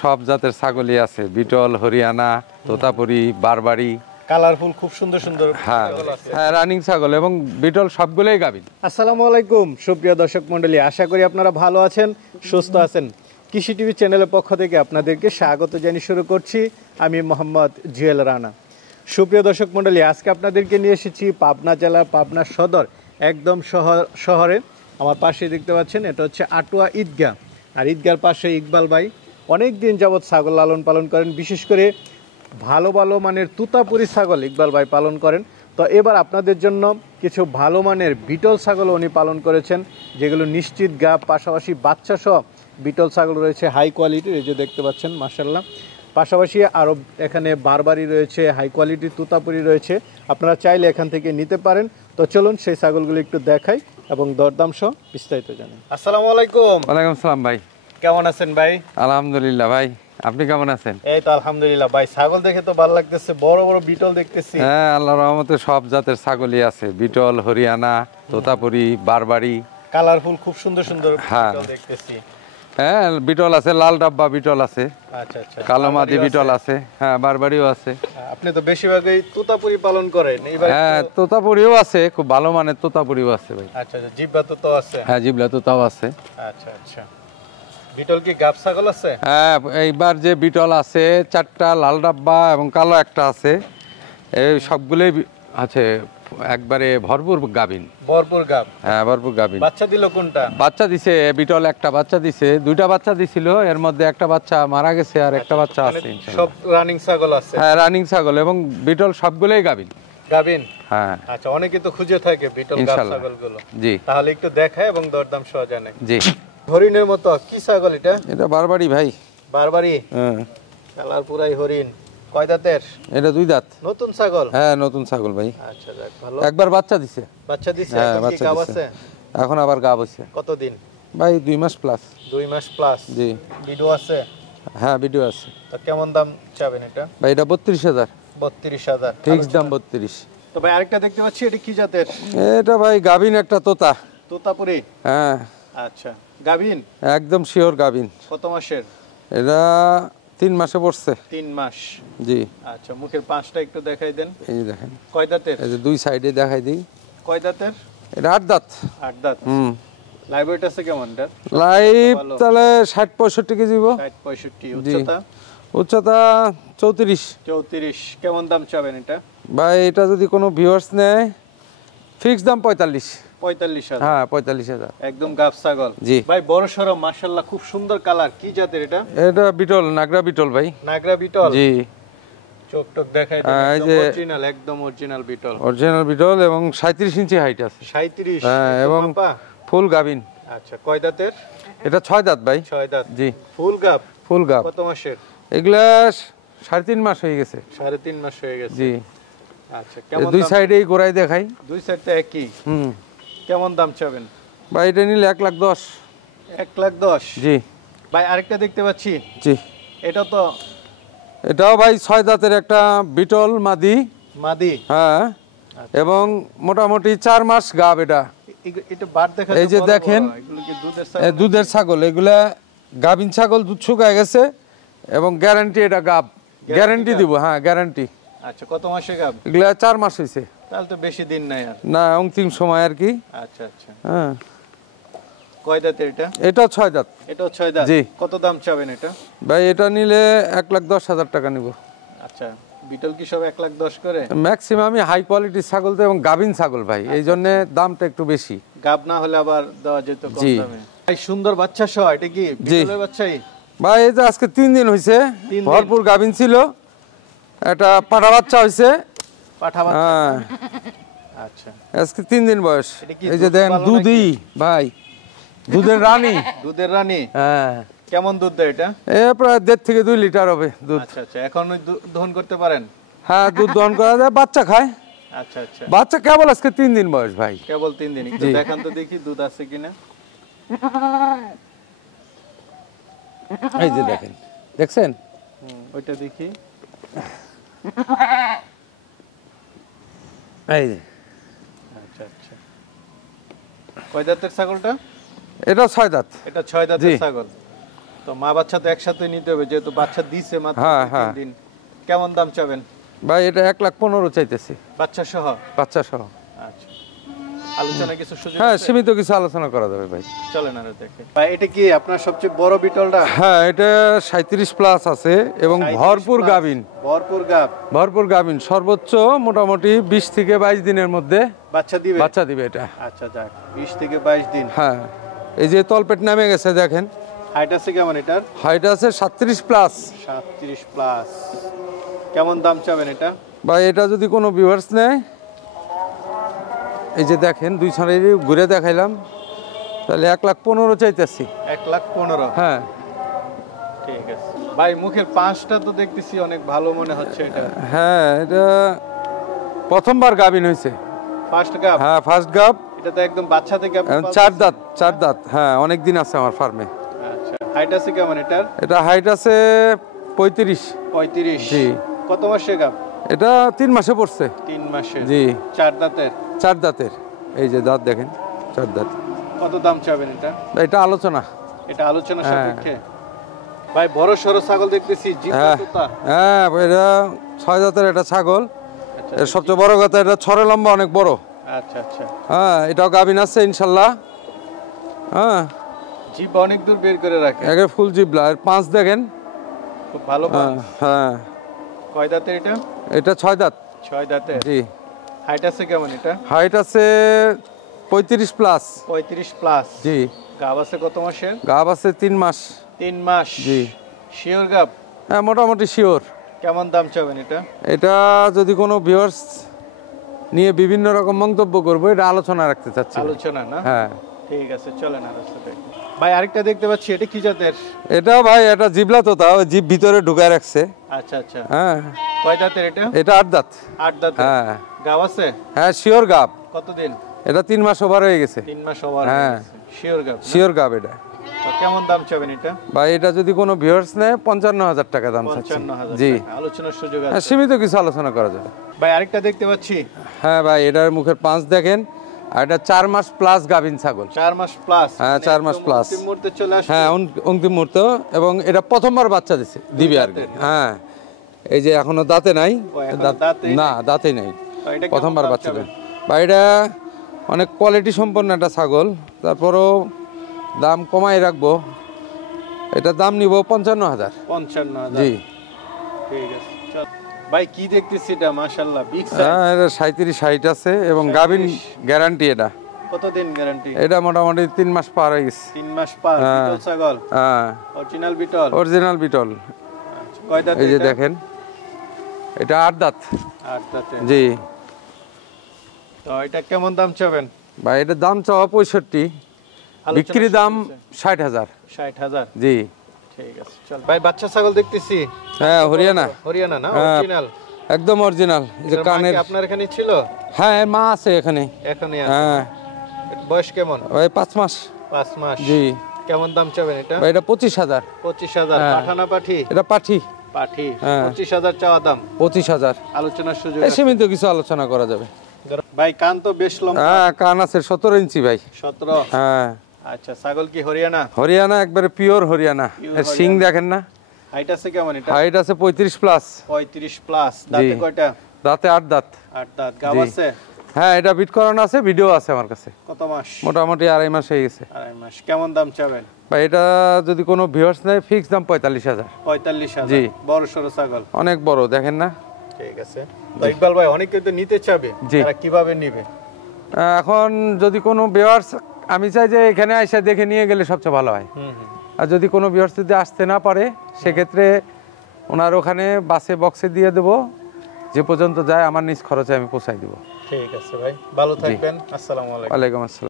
সব জাতের ছাগলই আছে, বিটল, হরিয়ানা, তোতাপুরি, বারবারি। কালারফুল খুব সুন্দর সুন্দর হ্যাঁ হ্যাঁ, রানিং ছাগল এবং বিটল সবগুলোই গাভীন। আসসালামু আলাইকুম সুপ্রিয় দর্শক মণ্ডলী, আশা করি আপনারা ভালো আছেন, সুস্থ আছেন। কৃষি টিভি চ্যানেলের পক্ষ থেকে আপনাদেরকে স্বাগত জানিয়ে শুরু করছি আমি মোহাম্মদ জুয়েল রানা। সুপ্রিয় দর্শক মণ্ডলী, আজকে আপনাদেরকে নিয়ে এসেছি পাবনা জেলার পাবনা সদর একদম শহরে। আমার পাশে দেখতে পাচ্ছেন এটা হচ্ছে আটোয়া ঈদগাহ, আর ঈদগাহর পাশে ইকবাল ভাই অনেক দিন যাবৎ ছাগল লালন পালন করেন, বিশেষ করে ভালো ভালো মানের তুতাপুরি ছাগল ইকবাল ভাই পালন করেন। তো এবার আপনাদের জন্য কিছু ভালো মানের বিটল ছাগল উনি পালন করেছেন, যেগুলো নিশ্চিত গাব, পাশাপাশি বাচ্চা সহ বিটল ছাগল রয়েছে হাই কোয়ালিটির, এই যে দেখতে পাচ্ছেন মাশাআল্লাহ। পাশাপাশি আরও এখানে বারবারি রয়েছে, হাই কোয়ালিটির তুতাপুরি রয়েছে, আপনারা চাইলে এখান থেকে নিতে পারেন। তো চলুন সেই ছাগলগুলো একটু দেখাই এবং দরদাম সহ বিস্তারিত জানাই। আসসালামু আলাইকুম। ওয়ালাইকুম সালাম ভাই, কেমন আছেন ভাই? আলহামদুলিল্লাহ ভাই, আপনি কেমন আছেন? এই তো আলহামদুলিল্লাহ ভাই, ছাগল দেখে তো ভালো লাগতেছে, বড় বড় বিটল দেখতেছি। হ্যাঁ, আল্লাহর রহমতে সব জাতের ছাগলই আছে, বিটল, হরিয়ানা, তোতাপুরি, বারবারি। কালারফুল খুব সুন্দর সুন্দর হ্যাঁ বিটল দেখতেছি। হ্যাঁ, বিটল আছে, লাল ডাব্বা বিটল আছে, আচ্ছা আচ্ছা, কালো মাদি বিটল আছে, হ্যাঁ বারবারিও আছে। আপনি তো বেশিরভাগই তুতাপুরি পালন করেন, এইবার হ্যাঁ তোতাপুরিও আছে, খুব ভালো মানের তোতাপুরিও আছে ভাই। আচ্ছা আচ্ছা, জিব্বা তো আছে। হ্যাঁ জিবলা তোতাও আছে। আচ্ছা আচ্ছা, বিটল কি গাব ছাগল আছে? হ্যাঁ, এইবার যে বিটল আছে চারটা, লাল ডাব্বা এবং কালো একটা আছে, এই সবগুলোই আছে, একবারে ভরপুর গাভিন। ভরপুর গাব? হ্যাঁ ভরপুর গাভিন। বাচ্চা দিল কোনটা? বাচ্চা দিছে বিটল, একটা বাচ্চা দিছে, দুইটা বাচ্চা দিছিল, এর মধ্যে একটা বাচ্চা মারা গেছে আর একটা বাচ্চা আছে ইনশাআল্লাহ। সব রানিং ছাগল আছে? হ্যাঁ রানিং ছাগল এবং বিটল সবগুলোই গাভিন। গাভিন? হ্যাঁ। আচ্ছা, অনেকে তো খুঁজে থাকে বিটল গাব ছাগলগুলো। জি, তাহলে একটু দেখায় এবং দরদাম সহ জানাই। জি। হরিণের মতো কি ছাগল এটা? এটা বারবারি ভাই। বারবারি? হ্যাঁ। কালার পুরাই হরিণ। কয় দাঁতের? এটা দুই দাঁত। নতুন ছাগল? হ্যাঁ নতুন ছাগল ভাই। আচ্ছা যাক, ভালো। একবার বাচ্চা দিছে। বাচ্চা দিছে? হ্যাঁ এখন কি বাচ্চা গাব দিছে, আছে? এখন আবার গাব হইছে। কতদিন ভাই 2 মাস প্লাস। 2 মাস প্লাস? জি। ভিডিও আছে? হ্যাঁ ভিডিও আছে। তো কেমন দাম চাবেন এটা? ভাই এটা 32,000। 32,000 ফিক্স দাম 32। তো ভাই আরেকটা দেখতে পাচ্ছি, এটা কি জাতের? এটা ভাই গাভিন একটা তোতা। তোতাপুরি? হ্যাঁ। আচ্ছা, গাভিন? একদম শিওর গাভিন। কত মাসের? এটা 3 মাসে পড়ছে। 3 মাস? জি। আচ্ছা, মুখের পাঁচটা একটু দেখাই দেন। এই যে দেখেন। কয় দাঁতের? এই যে দুই সাইডে দেখাই দিই। কয় দাঁতের? এটা 8 দাঁত। 8 দাঁত? লাইভ ওয়েট আছে কেমন এটা? লাইভ তাহলে 60-65 কেজি দিব। 60-65। উচ্চতা? উচ্চতা 34। 34। কেমন দাম চাবেন এটা? ভাই এটা যদি কোনো ভিউয়ার্স নেয়, ফিক্স দাম 45। 45,000? হ্যাঁ 45,000। একদম গাব ছাগল? জি। ভাই বড় সরো মাশাআল্লাহ, খুব সুন্দর কালার, কি জাতের এটা? এটা বিটল, নাগরা বিটল ভাই। নাগরা বিটল? জি। চোখ টোক দেখাই দেন, একদম অরিজিনাল, একদম অরিজিনাল বিটল। অরিজিনাল বিটল এবং 37 ইঞ্চি হাইট আছে। 37? হ্যাঁ এবং ফুল গাভিন। আচ্ছা, কয় দাঁতের? এটা 6 দাঁত ভাই। 6 দাঁত? জি। ফুল গাব? ফুল গাব। কত মাসের? এগুলা 3.5 মাস হয়ে গেছে। 3.5 মাস হয়ে গেছে? জি। আচ্ছা, কেমন দুই দাম? সাইডেই গোড়াই দেখাই। দুই সাইড তো একই? কেমন দাম চাবেন? ভাই এটা নিলে 1,10,000। 1,10,000? জি। ভাই আরেকটা দেখতে পাচ্ছি। জি। এটা তো? এটাও ভাই 6 দাঁতের একটা বিটল মাদি। মাদি? হ্যাঁ। এবং মোটামুটি 4 মাস গাব এটা। এটা বাট দেখা এই যে দেখেন, এগুলো কি দুধের ছাগল? দুধের ছাগল, এগুলা গাভিন ছাগল, দুধ শুকায় গেছে এবং গ্যারান্টি এটা গাব, গ্যারান্টি দিব। হ্যাঁ গ্যারান্টি। আচ্ছা, কত মাসে গাব? এগুলা 4 মাস হয়েছে। তাহলে তো বেশি দিন নাই আর। না, অন্তিম সময় আর কি। আচ্ছা আচ্ছা। হ্যাঁ। কয় দাঁতের এটা? এটাও 6 দাঁত। এটাও 6 দাঁত? জি। কত দাম চাবেন এটা? ভাই এটা নিলে 1,10,000 টাকা নিব। আচ্ছা, বিটল কি সব 1,10,000 করে? ম্যাক্সিমাম হাই কোয়ালিটির ছাগল তো এবং গাভিন ছাগল ভাই, এই জন্য দামটা একটু বেশি। গাব না হলে আবার দেওয়া যেত কম জি। দামে। ভাই সুন্দর বাচ্চা সহ, এটা কি বিটলের বাচ্চাই? ভাই এই যে আজকে 3 দিন হয়েছে, ভরপুর গাভিন ছিল, এটা পাঠা বাচ্চা হয়েছে। পাঠা বাচ্চা? হ্যাঁ। আচ্ছা, আজকে 3 দিন বয়স। এটা কি এই যে দেন দুধই ভাই, দুধের রানী। দুধের রানী? হ্যাঁ। কেমন দুধ দেয় এটা? এ প্রায় 1.5 থেকে 2 লিটার হবে দুধ। আচ্ছা আচ্ছা, এখন ওই দহন করতে পারেন? হ্যাঁ দুধ দহন করা যায়, বাচ্চা খায়। আচ্ছা আচ্ছা, বাচ্চা কেবল আজকে 3 দিন বয়স ভাই। কেবল 3 দিন? একটু দেখান তো দেখি দুধ আছে কিনা। এই যে দেখেন, দেখছেন? ওইটা দেখি। এই যে। আচ্ছা আচ্ছা, কয় দাঁতের ছাগলটা? এটা 6 দাঁত। এটা 6 দাঁতের ছাগল? তো মা বাচ্চা তো একসাথে নিতে হবে, যেহেতু বাচ্চা দিছে মাত্র হ্যাঁ, 3 হ্যাঁ। দিন। কেমন দাম চাবেন? ভাই এটা 1,15,000 চাইতেছি, বাচ্চা সহ? বাচ্চা সহ। আচ্ছা, আলোচনা কিছু সুযোগ হ্যাঁ, আছে? সীমিত কিছু আলোচনা করা যাবে ভাই। চলেন আর দেখে। ভাই এটা কি আপনার সবচেয়ে বড় বিটলটা? হ্যাঁ, এটা 37 প্লাস আছে এবং 37 ভরপুর plus, গাভিন। ভরপুর গাব। ভরপুর গাভিন, সর্বোচ্চ মোটামুটি 20 থেকে 22 দিনের মধ্যে বাচ্চা দিবে? বাচ্চা দিবে এটা। আচ্ছা, যাক, 20 থেকে 22 দিন। হ্যাঁ, এই যে তলপেট নামে গেছে দেখেন। হাইট আছে কেমন এটার? হাইট আছে 37 প্লাস। 37 প্লাস। কেমন দাম চাবেন এটা? ভাই এটা যদি কোনো ভিউয়ার্স নেয়, এই যে দেখেন দুই ছাড়ে ঘুরে দেখাইলাম, তাহলে 1,15,000 চাইতেছি। 1,15,000। হ্যাঁ, ঠিক আছে ভাই। মুখের পাঁচটা তো দেখতেছি অনেক ভালো মনে হচ্ছে এটা। হ্যাঁ, এটা প্রথমবার গাভিন হয়েছে। ফার্স্ট গাব? হ্যাঁ, ফার্স্ট গাভ। এটা তো একদম বাচ্চা থেকে আপনি পালতেছেন? 4 দাঁত, 4 দাঁত। হ্যাঁ, অনেক দিন আছে আমার ফার্মে। আচ্ছা, হাইট আছে কেমন এটার? এটা হাইট আছে 35। 35। জি। কত মাসে গাব? এটা 3 মাসে পড়ছে। 3 মাসে। জি। 4 দাঁতের? 4 দাঁতের। এই যে দাঁত দেখেন, 4 দাঁত। কত দাম চাবেন এটা? এটা আলোচনা। এটা আলোচনা সাপেক্ষে। ভাই বড় সরো ছাগল দেখতেছি, হ্যাঁ, জিততা। হ্যাঁ, এটা 6 দাঁতের একটা ছাগল। আচ্ছা, এর সবচেয়ে বড় কথা এটা ছড়ে লম্বা অনেক বড়। আচ্ছা আচ্ছা। হ্যাঁ, এটাও গাভিন আছে ইনশাল্লাহ। হ্যাঁ, জিভ অনেক দূর বের করে রাখে। একে ফুল জিবলা। আর 5 দেখেন। খুব ভালো পাঁচ। হ্যাঁ, কয় দাঁতের এটা? এটা 6 দাঁত। 6 দাঁতের। জি। হাইট আছে কেমন এটা? হাইট আছে 35 প্লাস। 35 প্লাস। জি। গাব আছে কত মাসের? গাব আছে 3 মাস। 3 মাস। জি। শিওর গাব? হ্যাঁ, মোটামুটি শিওর। কেমন দাম চাবেন এটা? এটা যদি কোনো ভিউয়ার্স নিয়ে বিভিন্ন রকম মন্তব্য করবো, এটা আলোচনা রাখতে চাচ্ছি। আলোচনা না? হ্যাঁ। ঠিক আছে, চলেন আর সাথে। ভাই আরেকটা দেখতে পাচ্ছি, এটা কি জাতের? এটা ভাই এটা জিবলা তো, তাও জিভ ভিতরে ঢুকায় রাখছে। আচ্ছা আচ্ছা। হ্যাঁ। কয় দাঁতের এটা? এটা 8 দাঁত। 8 দাঁতের। হ্যাঁ। গাব আছে? হ্যাঁ, শিওর গাব। কতদিন? এটা 3 মাস ওভার হয়ে গেছে। 3 মাস ওভার। হ্যাঁ। শিওর গাব? শিওর গাব এটা। তো কেমন দাম চাবেন এটা? ভাই এটা যদি কোনো ভিউয়ার্স নেয় 55,000 টাকা দাম চাচ্ছি। 55,000 জি। টাকা। আলোচনার সুযোগ হ্যাঁ, আছে? সীমিত কিছু আলোচনা করা যাবে। ভাই আরেকটা দেখতে পাচ্ছি। হ্যাঁ ভাই, এটার মুখের 5 দেখেন। আর এটা 4 মাস প্লাস গাভিন ছাগল। 4 মাস প্লাস? হ্যাঁ, 4 মাস প্লাস। অন্তিম মুহূর্তে চলে আসবে? হ্যাঁ, অন্তিম মুহূর্ত। এবং এটা প্রথমবার বাচ্চা দিবে আর কি। হ্যাঁ, এই যে এখনো দাঁতে নাই। এখনো দাঁতেই না, দাঁতে নাই, তো এটা কেমন প্রথমবার দাম বাচ্চা চাবেন? বা এটা অনেক কোয়ালিটি সম্পন্ন একটা ছাগল, তারপরও দাম কমাই রাখবো। এটা দাম নিব 55,000। 55,000। জি। ঠিক আছে, চল। ভাই কি দেখতেছি এটা? মাশাআল্লাহ, বিগ সাইজ। হ্যাঁ, এটা 37 হাইট আছে এবং গাভিন গ্যারান্টি। এটা কতদিন গ্যারান্টি? এটা মোটামুটি 3 মাস পার হয়ে গেছে। 3 মাস পার। হ্যাঁ। বিটল ছাগল? হ্যাঁ, অরিজিনাল বিটল? Original beetle. আচ্ছা, কয় দাঁত? এই যে দেখেন, এটা 8 দাঁত। 8 দাঁতে। জি। তো এটা কেমন দাম চাবেন? ভাই এটার দাম চাওয়া 65, আলোচনা বিক্রি দাম শুরু হয়েছে। 60,000। 60,000। জি। ঠিক আছে, চল। ভাই বাচ্চা ছাগল দেখতেছি। হ্যাঁ, হরিয়ানা। হরিয়ানা না? হ্যাঁ, অরিজিনাল? একদম অরিজিনাল। এই যে এটার মা কানের। কি আপনার এখানে ছিল? হ্যাঁ, এর মা আছে এখানে। এখনই আছে? হ্যাঁ। এর বয়স কেমন? ওই 5 মাস। 5 মাস। জি। কেমন দাম চাবেন এটা? ভাই এটা 25,000। 25,000। হ্যাঁ। পাঠানা পাঠি? এটা পাঠি। পাঠি। হ্যাঁ। 25,000 চাওয়া দাম। 25,000। আলোচনার সুযোগ এই আছে? সীমিত কিছু আলোচনা করা যাবে। ভাই কান তো বেশ লম্বা। হ্যাঁ, কান আছে 17 ইঞ্চি ভাই। 17। হ্যাঁ। আচ্ছা, ছাগল কি হরিয়ানা? হরিয়ানা, একবারে পিওর হরিয়ানা। এর শিং দেখেন না? হাইট আছে কেমন এটা? হাইট আছে 35 প্লাস। 35 প্লাস। দাঁতে কয়টা? দাঁতে 8 দাঁত। 8 দাঁত। গাব জি। আছে? হ্যাঁ, এটা বিট করানো আছে, ভিডিও আছে আমার কাছে। কত মাস? মোটামুটি 2.5 মাস হয়ে গেছে। 2.5 মাস। কেমন দাম চাবেন? ভাই এটা যদি কোনো ভিউয়ার্স নেয়, ফিক্স দাম 45,000। 45,000। জি। বড় সরো ছাগল? অনেক বড় দেখেন না? ঠিক আছে। তো ইকবাল ভাই, অনেকে তো নিতে চাবে, জি। তারা কিভাবে নিবে? এখন যদি কোনো ভিউয়ার্স, আমি চাই যে এখানে এসে দেখে নিয়ে গেলে সবচেয়ে ভালো হয়। আর যদি কোনো ভিউয়ার্স যদি আসতে না পারে, সেক্ষেত্রে ওনার ওখানে বাসে বক্সে দিয়ে দেবো, যে পর্যন্ত যায় আমার নিজ খরচে আমি পৌঁছাই দেবো। ঠিক আছে ভাই, ভালো থাকবেন। আসসালামু আলাইকুম। ওয়ালাইকুম আসসালাম।